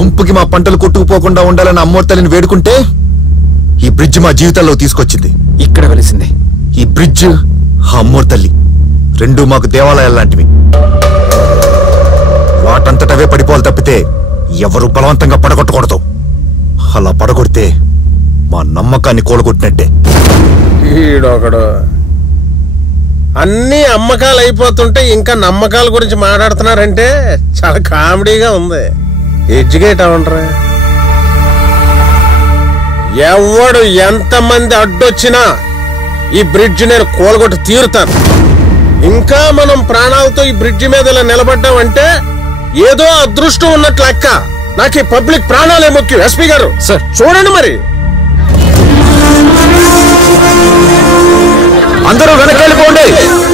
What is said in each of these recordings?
ముంపుకి మా పంటలు కొట్టుకుపోకుండా ఉండాలని అమ్మోర్తలిని వేడుకుంటే ఈ బ్రిడ్జ్ మా జీవితాల్లో తీసుకొచ్చింది. ఇక్కడ వెలిసింది ఈ బ్రిడ్జ్, అమ్మోర్తల్లి రెండు మాకు దేవాలయాలు లాంటివి. వాటంతటవే పడిపోవాలి తప్పితే ఎవరు బలవంతంగా పడగొట్టకూడదు. అలా పడగొడితే మా నమ్మకాన్ని కూలగొట్టినట్టే. ఈడొకడు అన్ని అమ్మకాలు అయిపోతుంటే ఇంకా నమ్మకాల గురించి మాట్లాడుతున్నారంటే చాలా కామెడీగా ఉంది. ఎడ్యుకేట్ అవ్వండి. ఎవడు ఎంతమంది అడ్డొచ్చినా ఈ బ్రిడ్జ్ నేను కూలగొట్టి తీరుతాను. ఇంకా మనం ప్రాణాలతో ఈ బ్రిడ్జ్ మీద ఇలా నిలబడ్డామంటే ఏదో అదృష్టం ఉన్నట్లు లెక్క. నాకు ఈ పబ్లిక్ ప్రాణాలే ముఖ్యం. ఎస్పీ గారు సార్ చూడండి, మరి అందరూ వెనకెళ్ళిపోండి.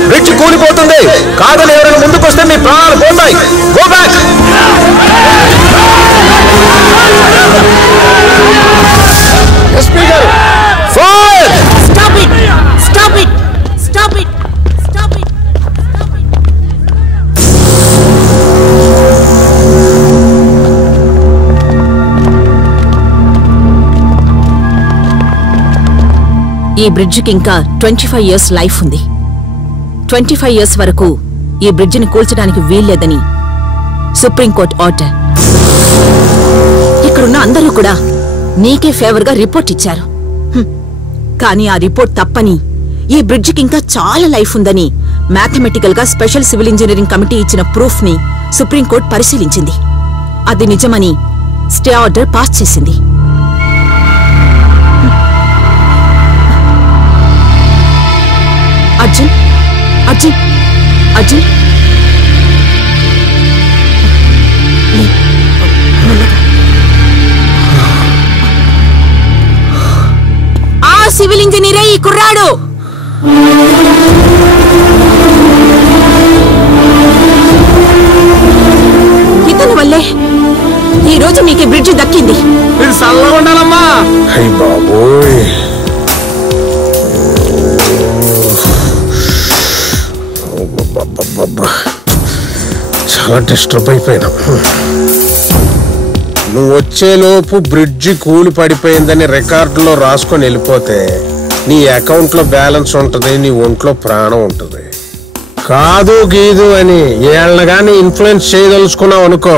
బ్రిడ్జ్ కూలిపోతుంది. కాదని ఎవరైనా ముందుకొస్తే మీ ప్రాణాలు పోతాయి. Go back. ఎస్పీ గారు fire. Stop it, stop it, stop it, stop it. ఈ బ్రిడ్జికి ఇంకా 25 years లైఫ్ ఉంది. 25 years వరకు ఈ బ్రిడ్జిని కూల్చడానికి వీల్లేదని సుప్రీంకోర్టు ఆర్డర్. ఇక్కడున్న అందరూ కూడా నీకే ఫేవర్గా రిపోర్ట్ ఇచ్చారు. కానీ ఆ రిపోర్ట్ తప్పని, ఈ బ్రిడ్జికి ఇంకా చాలా లైఫ్ ఉందని మ్యాథమెటికల్ గా స్పెషల్ సివిల్ ఇంజనీరింగ్ కమిటీ ఇచ్చిన ప్రూఫ్ ని సుప్రీంకోర్టు పరిశీలించింది. అది నిజమని స్టే ఆర్డర్ పాస్ చేసింది. అర్జున్, అర్జున్, అర్జున్, ఆ సివిల్ ఇంజనీరే ఈ కుర్రాడు. ఇతని వల్లే ఈ రోజు మీకు బ్రిడ్జ్ దక్కింది. మీరు చల్లగా ఉండాలమ్మా. అయ్య బాబోయ్, చాలా డిస్టర్బ్ అయిపోయినా. నువ్వు వచ్చేలోపు బ్రిడ్జి కూలి పడిపోయిందని రికార్డులో రాసుకొని వెళ్ళిపోతే నీ అకౌంట్లో బ్యాలెన్స్ ఉంటుంది, నీ ఒంట్లో ప్రాణం ఉంటుంది. కాదు గీదు అని ఏళ్ళగాని ఇన్ఫ్లుయెన్స్ చేయదలుచుకున్నావు అనుకో,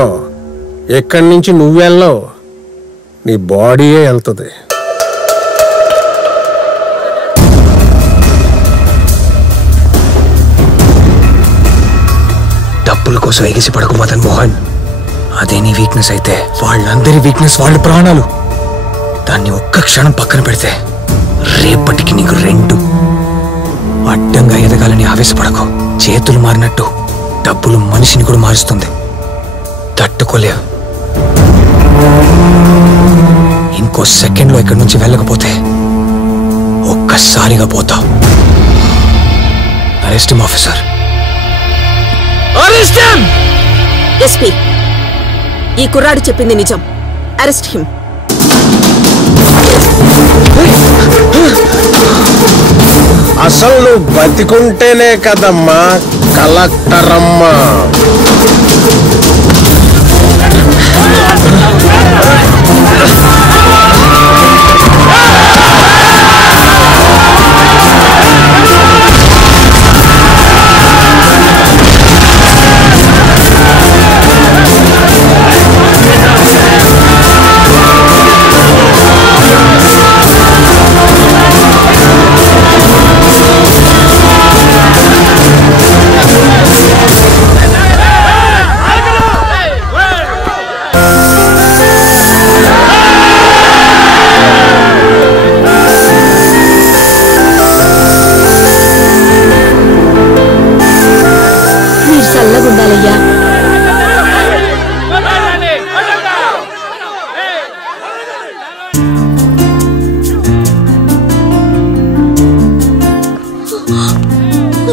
ఎక్కడి నుంచి నువ్వెళ్ళవు, నీ బాడీయే వెళ్తుంది. డబ్బుల కోసం ఎగిసి పడకు మదన్ మోహన్. అదే నీ వీక్నెస్ అయితే వాళ్ళందరి వీక్నెస్ వాళ్ళ ప్రాణాలు. దాన్ని ఒక్క క్షణం పక్కన పెడితే రేపటికి నీకు 2. అడ్డంగా ఎదగాలని ఆవేశపడకు. చేతులు మారినట్టు డబ్బులు మనిషిని కూడా మారుస్తుంది. తట్టుకోలేవు. ఇంకో సెకండ్లో ఇక్కడి నుంచి వెళ్ళకపోతే ఒక్కసారిగా పోతావు. Arrest officer. ఎస్పీ, ఈ కుర్రాడు చెప్పింది నిజం. Arrest him. అసలు నువ్వు బతికుంటేనే కదమ్మా కలెక్టర్ అమ్మా.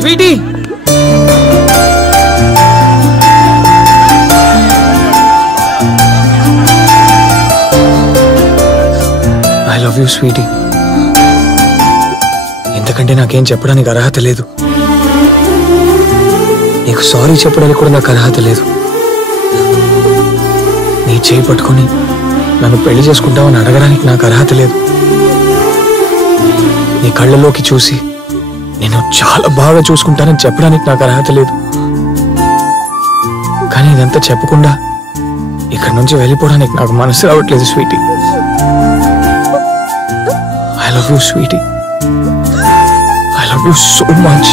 Sweetie, I love you sweetie. ఎందుకంటే నాకేం చెప్పడానికి అర్హత లేదు. నీకు సారీ చెప్పడానికి కూడా నాకు అర్హత లేదు. నీ చేయి పట్టుకొని నన్ను పెళ్లి చేసుకుంటామని అడగడానికి నాకు అర్హత లేదు. నీ కళ్ళలోకి చూసి నేను చాలా బాగా చూసుకుంటానని చెప్పడానికి నాకు అర్హత లేదు. కానీ ఇదంతా చెప్పకుండా ఇక్కడి నుంచి వెళ్ళిపోవడానికి నాకు మనసు రావట్లేదు sweetie. I love you sweetie. I love you so much.